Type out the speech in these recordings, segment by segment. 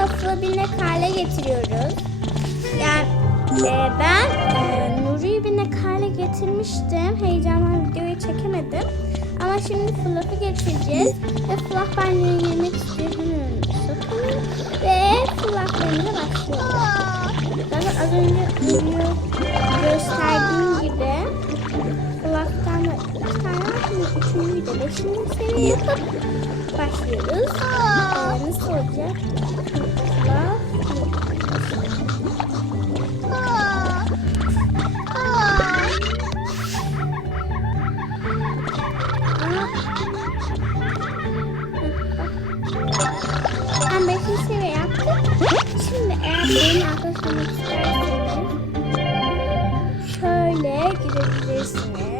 Fluff'ı binek hale getiriyoruz. Yani e, ben e, Nuri'yi binek hale getirmiştim. Heyecandan videoyu çekemedim. Ama şimdi Fluff'ı getireceğiz. Ve Fluff banyoya girmek istiyor. Sokalım. Ve Fluff'larımıza başlıyoruz. Ben az önce video gösterdiğim Şimdi de beşinci seviye yapıp başlıyoruz. Ee, nasıl olacak? Ben 5. seviye yaptım. Şimdi eğer benim arkadaşlarım isterseniz şöyle girebilirsiniz.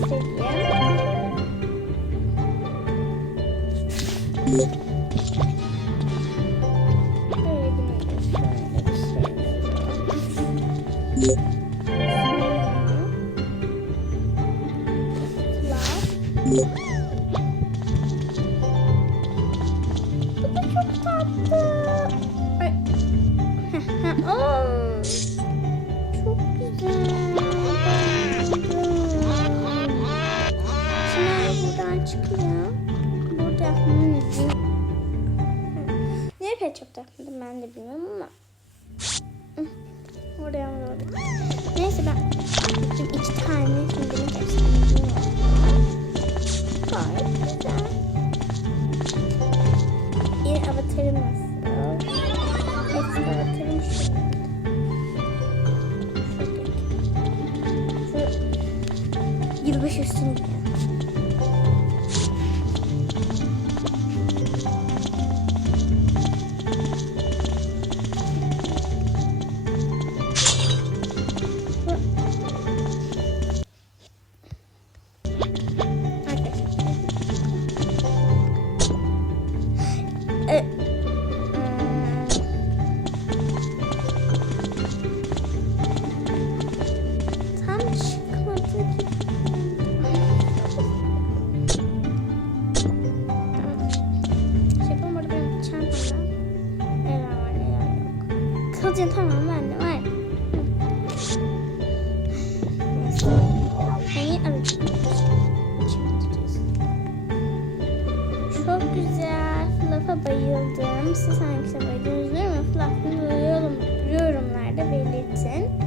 Bu da çok tatlı. Çok takmadım ben de bilmiyorum ama. Oraya mı doğru? Neyse ben gittim iki tane şimdilik hepsini. Gayet güzel. Yeni avatarım nasıl? Eski avatarım şu. Yılbaşı üstüne gidiyor. alacaksın Çok güzel. Fluff'a bayıldım. Siz hangisi bayıldınız değil mi? Fluff'ı yorumlarda belirtin.